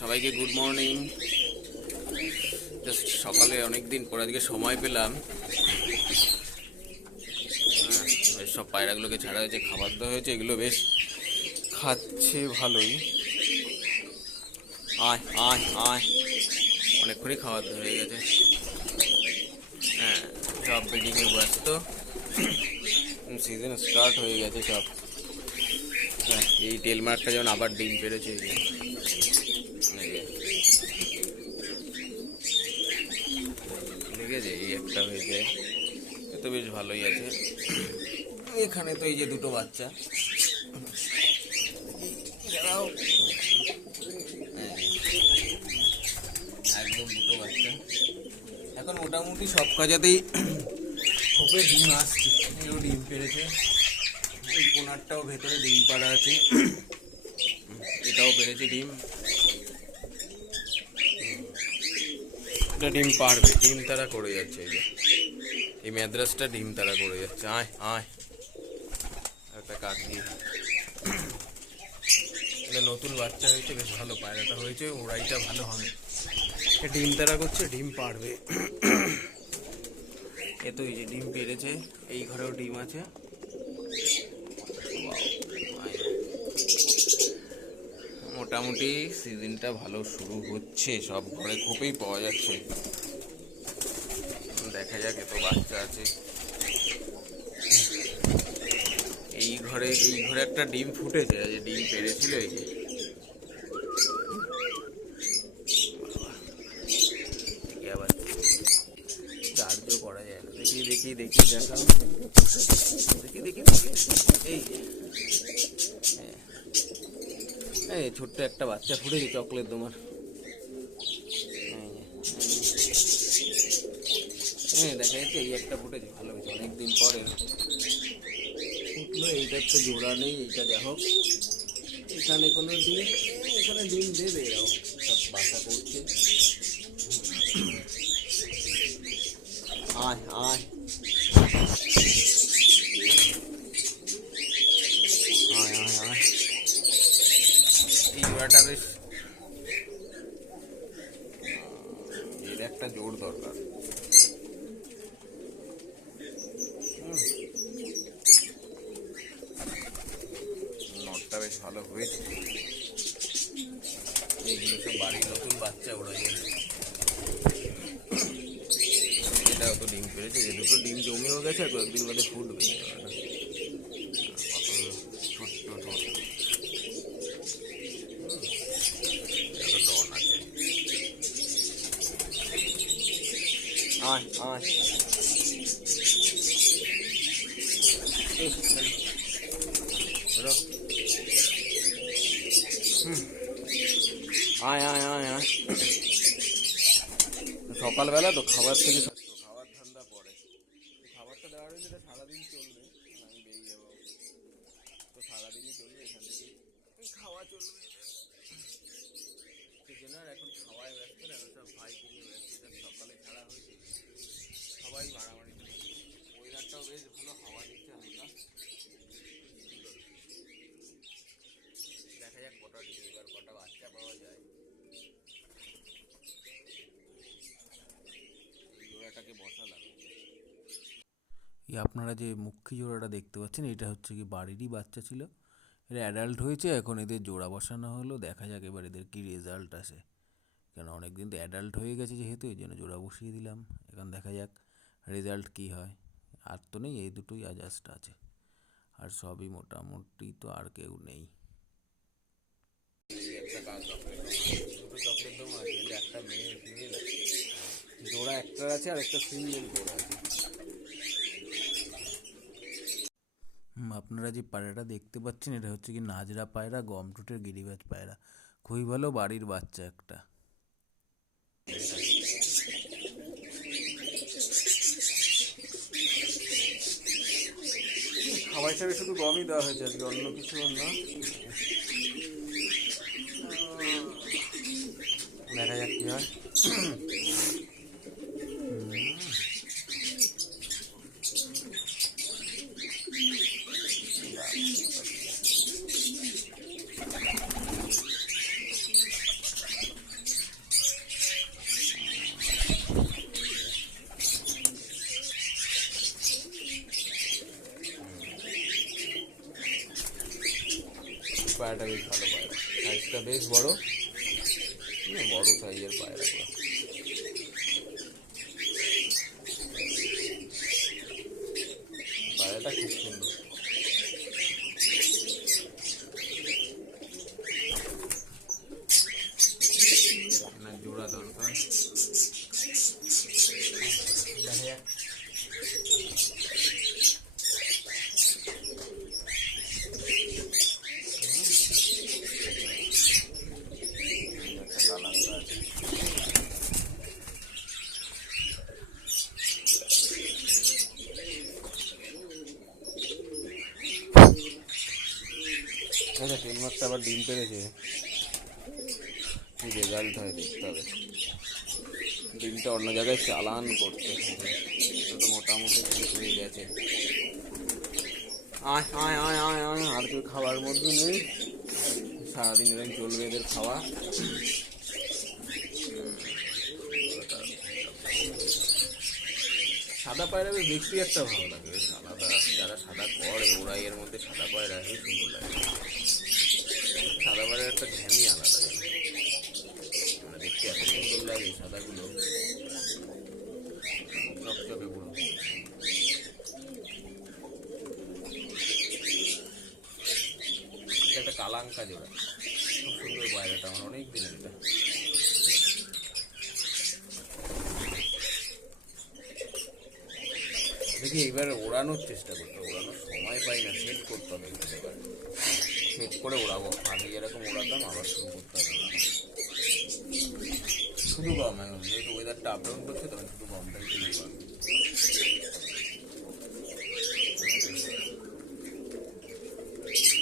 সবাইকে good morning. Just সকালে অনেকদিন পর আজকে সময় পেলাম। বেশ সব পায়রাগুলোকে ছাড়া হয়েছে, খাবার দেওয়া হয়েছে, এগুলো বেশ খাচ্ছে ভালোই। আয় আয় আয়, অনেকক্ষণই খাবার দেওয়া হয়ে গেছে। হ্যাঁ, সব ব্রিডিংয়ে ব্যস্ত, সিজন স্টার্ট হয়ে গেছে সব। হ্যাঁ, এই টেলমার্কটা যেমন আবার ডিম পেরেছে, এই যে দেখেছে, এই একটা হয়েছে, এ তো বেশ ভালোই আছে। এখানে তো এই যে দুটো বাচ্চা, একদম দুটো বাচ্চা। এখন মোটামুটি সব কাজাতেই খোপে ডিম আসছে, এও ডিম পেরেছে। এই কোনারটাও ভেতরে ডিম পাড়া আছে, এটাও পেরেছে ডিম। এটা ডিম পারবে, ডিম তারা করে যাচ্ছে। এই যে এই ম্যাদ্রাসটা ডিম তারা করে যাচ্ছে। আয় আয়, একটা কাকি, এটা নতুন বাচ্চা হয়েছে, বেশ ভালো পায়রাটা হয়েছে, ওড়াইটা ভালো হবে। ডিম তারা করছে, ডিম পারবে। এ তো এই যে ডিম পেরেছে, এই ঘরেও ডিম আছে। মোটামুটি সিজনটা ভালো শুরু হচ্ছে, সব ঘরে খোপেই পাওয়া যাচ্ছে। দেখা যাক, এত বাচ্চা আছে। এই ঘরে একটা ডিম ফুটেছে, যে ডিম পেরেছিল, এই যে আবার চার্জ করা যায় না। দেখি দেখি দেখি দেখাও, দেখি দেখি এই এই ছোট্ট একটা বাচ্চা ফুটেছে, চকলেট তোমার। হ্যাঁ, দেখা যাচ্ছে এই একটা ফুটেছে, ভালো হয়েছে, অনেকদিন পরে ফুটলো। এইটার তো জোড়া নেই, এইটা যা হোক। এখানে কোনো ডিম, এখানে ডিম দেবে, এরাও সব বাসা করছে। আয় আয় আয় আয় আয়, এই জোড়াটা বেশ, এর একটা জোর দরকার। নটটা বেশ ভালো হয়েছে। এইগুলো সব বাড়ির নতুন বাচ্চা, ওরা এটাও তো ডিম পেরেছে, যে দুটো ডিম জমেও গেছে, আর কয়েকদিন বাদে ফুটবে। ছোট্ট ছোট ডন আছে। আয় আয়, আয় আয় আয় আয়। সকালবেলা তো খাবার থেকে খাবার ঠান্ডা পড়ে, খাবারটা দেওয়ার জন্য এটা সারাদিন চলবে। আমি বেরিয়ে যাবো, তো সারাদিনই চলবে, এখান থেকেই খাওয়া চলবে। আর এখন খাওয়ায় ব্যস্ত না, সব ভাই নিয়ে ব্যস্ত। সকালে ছাড়া হয়েছে, সবাই মারামারি করছে। ওয়েদারটাও বেশ ভালো, হাওয়া দিচ্ছে হালকা। দেখা যাক কটা ডিম, এবার কটা বাচ্চা পাওয়া যায়। এই জোড়াটাকে বসালাম। এই আপনারা যে মুখ্যি জোড়াটা দেখতে পাচ্ছেন, এটা হচ্ছে কি বাড়িরই বাচ্চা ছিল। এরা অ্যাডাল্ট হয়েছে, এখন এদের জোড়া বসানো হলো। দেখা যাক এবার এদের কি রেজাল্ট আসে, কেন অনেকদিন তো অ্যাডাল্ট হয়ে গেছে যেহেতু, এই জন্য জোড়া বসিয়ে দিলাম। এখন দেখা যাক রেজাল্ট কি হয়। আর তো নেই, এই দুটোই জাস্ট আছে, আর সবই মোটামুটি, তো আর কেউ নেই। জোড়া একটা আছে, আর একটা সিঙ্গেল জোড়া আছে। আপনারা যে পায়রাটা দেখতে পাচ্ছেন, এটা হচ্ছে কি নাজরা পায়রা, গমটুটের গিরিবাজ পায়রা, খুবই ভালো, বাড়ির বাচ্চা একটা। খাবার হিসাবে শুধু গমই দেওয়া হয়েছে আজকে, অন্য কিছু না। দেখা যাক কি হয়। পায়রাটা বেশ ভালো পায়রা, সাইজটা বেশ বড়, বড় সাইজের পায়রা পুরো। পায়রাটা খুব সুন্দর। জোড়া দরকার, দেখা যাক। তিন মাসটা আবার ডিম পেরেছে, কি রেজাল্ট হয় দেখতে হবে। ডিমটা অন্য জায়গায় চালান করতে হবে, তো মোটামুটি হয়ে গেছে। আয় আয় আয় আয় আয়, আর কেউ খাওয়ার মধ্যে নেই, সারাদিন এরকম চলবে এদের খাওয়া। সাদা পায়রা দেখতে একটা ভালো লাগে, আলাদা যারা সাদা করে ওরাই এর মধ্যে সাদা পায়রা খুব সুন্দর লাগে। সাদা পায়রার একটা ঘ্যামই আলাদা, মানে দেখতে এত সুন্দর লাগে সাদাগুলো, চকচকে পুরো। একটা কালাঙ্কা জোড়া, খুব সুন্দর পায়রাটা, আমার অনেক দিনের এটা। দেখি এবার ওড়ানোর চেষ্টা করতে হবে, ওড়ানোর সময় পাই না, সেট করতে হবে এবার, সেট করে ওড়াবো। আগে যেরকম ওড়াতাম আবার শুরু করতে হবে। শুধু গম, যেহেতু ওয়েদারটা আপ ডাউন করছে তখন শুধু গমটাই তৈরি করবে।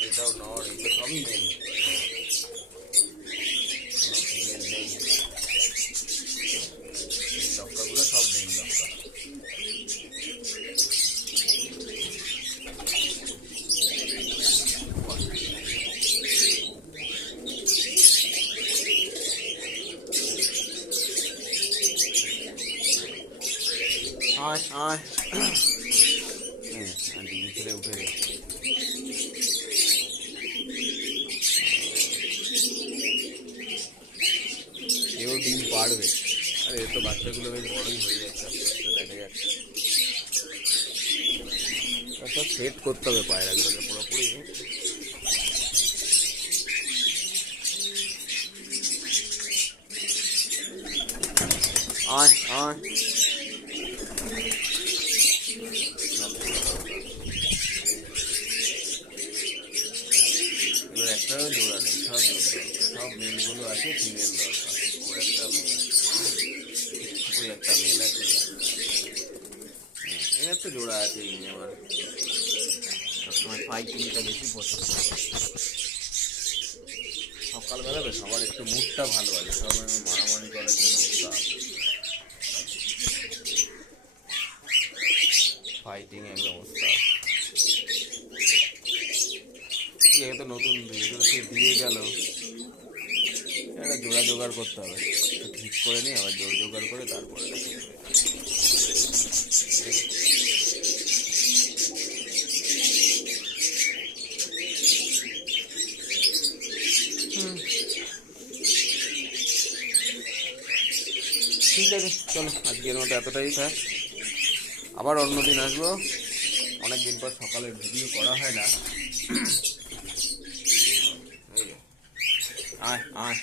এটাও নর, এগুলো সবই মেল, ফিমেল নেই। লক্কাগুলো সব মেল লক্কা। আয় আয়, ডিম ছেড়ে উঠে রে। এও ডিম পাড়বে, আর এর তো বাচ্চাগুলো বেশ বড়ই হয়ে যাচ্ছে আস্তে আস্তে, দেখা যাচ্ছে। সব সেট করতে হবে পায়রাগুলোকে পুরোপুরি। আয় আয়, একটাও জোড়া নেই, সব মেলগুলো আছে, ফিমেল দরকার। ওর একটা মেল, ওই একটা মেল আছে, এর একটা জোড়া আছে। আমার সবসময় ফাইটিংটা বেশি পছন্দ। সকালবেলা বেশ সবার একটু মুডটা ভালো আছে, সবাই মারামারি করার জন্য ফাইটিং এর অবস্থা। যেহেতু নতুন দিয়ে গেল, একটা জোড়া জোগাড় করতে হবে, ঠিক করে নিই আবার জোর জোগাড় করে তারপরে। ঠিক আছে, চলো আজকের মতো এতটাই থাক, আবার অন্যদিন আসবো। অনেকদিন পর সকালের ভিডিও করা হয় না। আয় আয়।